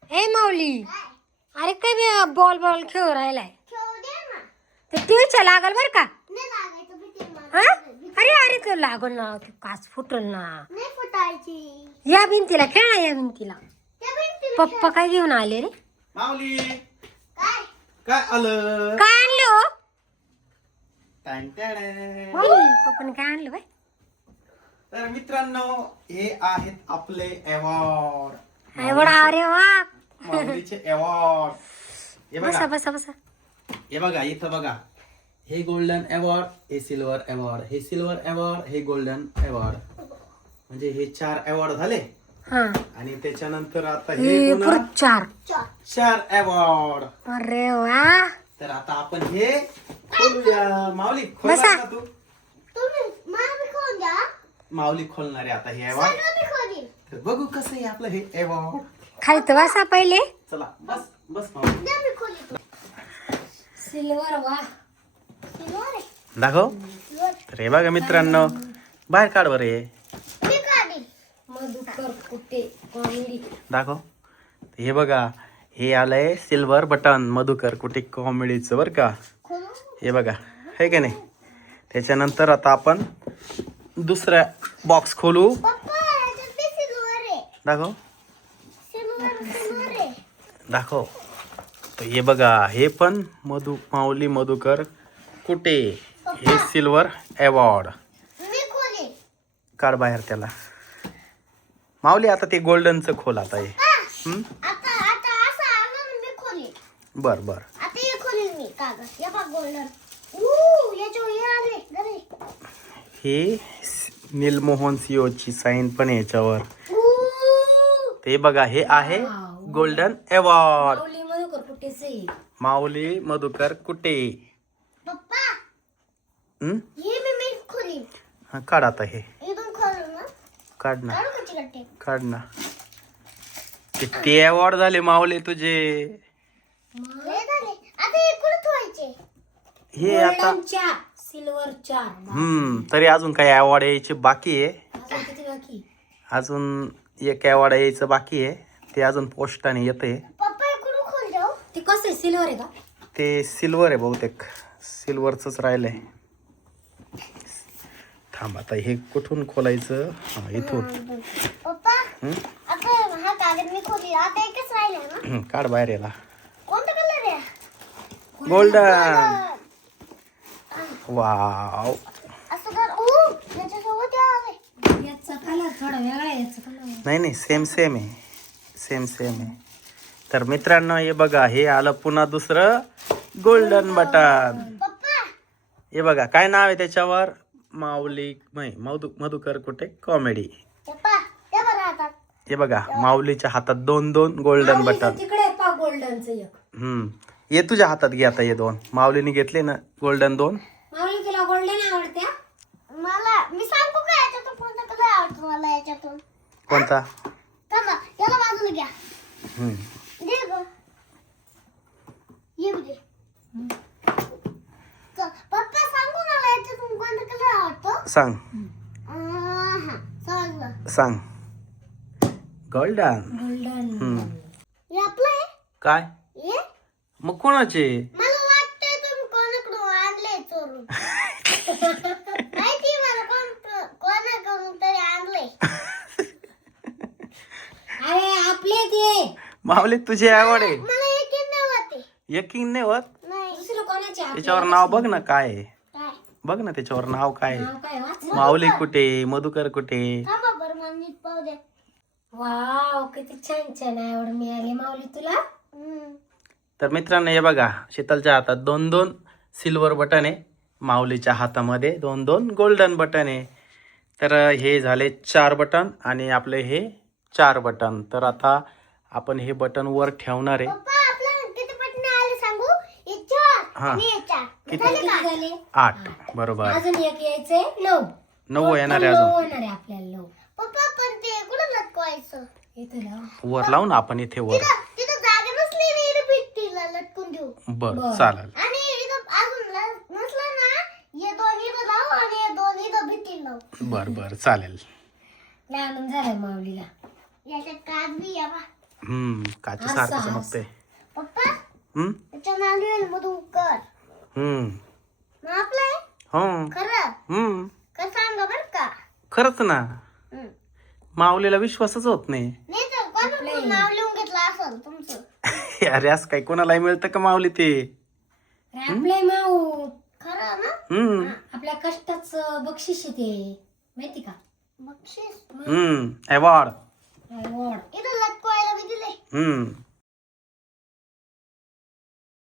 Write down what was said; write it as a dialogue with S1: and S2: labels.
S1: ए माऊली, अरे काय ball ball खेळू राहिलाय? ते टीव्हीच्या लागल बर का? हा? अरे अरे तो लागल ना, ते काच फुटल ना. या भिंतीला खेळ ना, या भिंतीला. पप्पा काय घेऊन आले रे?
S2: माऊली काय आलं?
S1: काय आणलं हो?
S2: टांटाडा.
S1: माऊली, पप्पाने काय आणलं बाय?
S2: तर मित्रांनो, हे आहेत आपले अवॉर्ड.
S1: अरे वा.
S2: माऊलीचे अवॉर्ड. हे
S1: बसा
S2: बघा,
S1: बसा बसा.
S2: हे बघा, इथं बघा. हे गोल्डन अवॉर्ड, हे सिल्वर अवॉर्ड, हे सिल्वर अवॉर्ड, हे गोल्डन अवॉर्ड. म्हणजे हे 4 अवॉर्ड झाले.
S1: हा,
S2: आणि त्याच्यानंतर आता
S1: हे
S2: हे पुन्हा
S1: परत 4.
S2: 4 अवॉर्ड.
S1: अरे वा.
S2: तर आता आपण हे खोलूया. माऊली खोल
S1: बसा.
S2: ना तू. माऊली खोलणार आहे आता हे अवॉर्ड. तर बघू कसं आहे आपलं हे अवॉर्ड.
S1: खाली तर बसा पहिले.
S2: चला बस बस माऊली.
S1: सिल्वर वा.
S2: दाखव. तर हे बघा मित्रांनो, बाहेर काढ बरं हे.
S1: मधुकर कुटे कॉमेडी.
S2: दाखव. हे बघा, हे आलंय सिल्वर बटन मधुकर कुटे कॉमेडीचं बरं का. हे बघा, हे का नाही. त्याच्यानंतर आता आपण दुसरा बॉक्स खोलू. दाखव दाखव. तर हे बघा, हे पण माऊली मधुकर कुटे, हे सिल्वर अवॉर्ड. काढ बाहेर त्याला. माऊली आता ते गोल्डनचं खोल आता हे. बर बर. हे नीलमोहन सीओची साईन पण आहे याच्यावर. ते बघा, हे आहे गोल्डन अवॉर्ड.
S1: माऊली मधुकर कुटेचे.
S2: माऊली मधुकर कुटे. हा, काढ आता हे. काढ ना, काढ ना. ते अवॉर्ड झाले माऊली तुझे. हे आता
S1: सिल्वर 4.
S2: तरी अजून काही अवॉर्ड यायचे बाकी आहे.
S1: अजून किती बाकी?
S2: अजून एक अवॉर्ड यायचं बाकी आहे. ते अजून पोस्टाने येते.
S1: ते कसं सिल्वर आहे का?
S2: ते सिल्वर आहे बहुतेक. सिल्वरच राहिलंय. थांब आता हे कुठून खोलायचं? हा, इथून. काढ बाहेर याला. गोल्डन. वाव.
S1: याचा कलर थोडा वेगळा आहे. याचा कलर
S2: नाही नाही, सेम सेम आहे. सेम सेम आहे. तर मित्रांनो, हे बघा, हे आलं पुन्हा दुसरं गोल्डन बटन. हे बघा, काय नाव आहे त्याच्यावर? माऊली मधुकर कुटे कॉमेडी. हे बघा, माऊलीच्या हातात 2 गोल्डन बटन.
S1: तिकडे पा गोल्डनचं एक.
S2: ये तुझ्या हातात घे आता हे 2. माऊलीने घेतले ना गोल्डन 2.
S1: माऊली तुला गोल्डन आवडते?
S3: मी सांगू का याच्यातून कोणता कलर आवडतो मला याच्यातून?
S2: कोणता?
S3: याला बाजूला घ्या. दे गं. ये दे. पप्पा सांगू मला याच्यातून कोणता कलर आवडतो?
S2: सांग
S3: समजलं.
S2: सांग. गोल्डन.
S1: गोल्डन.
S3: हे आपलं आहे?
S2: काय
S3: हे?
S2: मग कोणाचे?
S3: मला वाटतंय तुम्ही कोणाकडून आणले चोरून. माहिती मला कोणाकडून तरी आणले.
S1: अरे आपले ते.
S2: माऊली तुझे आवड आहे.
S3: मला यकीन नाही होते.
S2: यकीन नाही होत.
S3: नाही.
S1: दुसरं कोणाचे?
S2: त्याच्यावर नाव बघ ना काय आहे.
S3: काय?
S2: बघ ना त्याच्यावर नाव काय आहे.
S1: नाव काय वाच?
S2: माऊली कुठे, मधुकर कुठे.
S3: थांबा बरं मला नीट पाहू दे.
S1: वाव, किती छान छान आवड मिळाली माऊली तुला.
S2: तर मित्रांनो, हे बघा, शीतलच्या हातात 2 सिल्वर बटन आहे. माऊलीच्या हातामध्ये 2 गोल्डन बटन आहे. तर हे झाले 4 बटन आणि आपले हे 4 बटन. तर आता आपण हे बटन वर ठेवणार आहे.
S3: पप्पा आपल्याला किती बटणे आले सांगू? हे 4
S2: हा.
S3: आणि हे 4.
S2: किती?
S3: झाले का?
S1: झाले
S2: 8. बरोबर.
S1: अजून एक यायचंय 9.
S2: 9 येणार आहे अजून.
S1: होणार आहे आपल्याला 9.
S3: पप्पा पण ते कुठं लटकवायचं?
S1: इथे लाव.
S2: वर लावू ना आपण इथे वर.
S3: तिथं जागा नसली ना इथं भिंतीला लटकून देऊ.
S2: बर चालेल.
S3: आणि इथं अजून नसलं ना, हे 2 इथं लाव आणि हे 2 इथं भिंतीला लाव.
S2: बर चालेल.
S1: लय आनंद झालाय माऊलीला.
S3: याच्यात काच बी या बा.
S2: काची सारखं चमकते.
S3: पप्पा
S2: हम्म
S3: त्याच्या नाली मधून कर
S2: हम्म
S3: मग आपलंय
S2: हो
S3: खरं का सांगा बर का
S2: खरंच ना.
S3: हम्म.
S2: माऊलीला विश्वासच होत नाही.
S3: नाही तर कोण नाव लिहून घेतलं असेल तुमचं
S2: अरे असं काही कोणालाही मिळतं का माऊली ते.
S1: आपले माऊ
S3: खरं ना
S1: आपल्या कष्टाचं बक्षीस आहे ते माहिती का.
S3: बक्षीस
S2: अवॉर्ड.
S1: अवॉर्ड.
S3: इथं लटकवायला बी दिले
S2: हम्म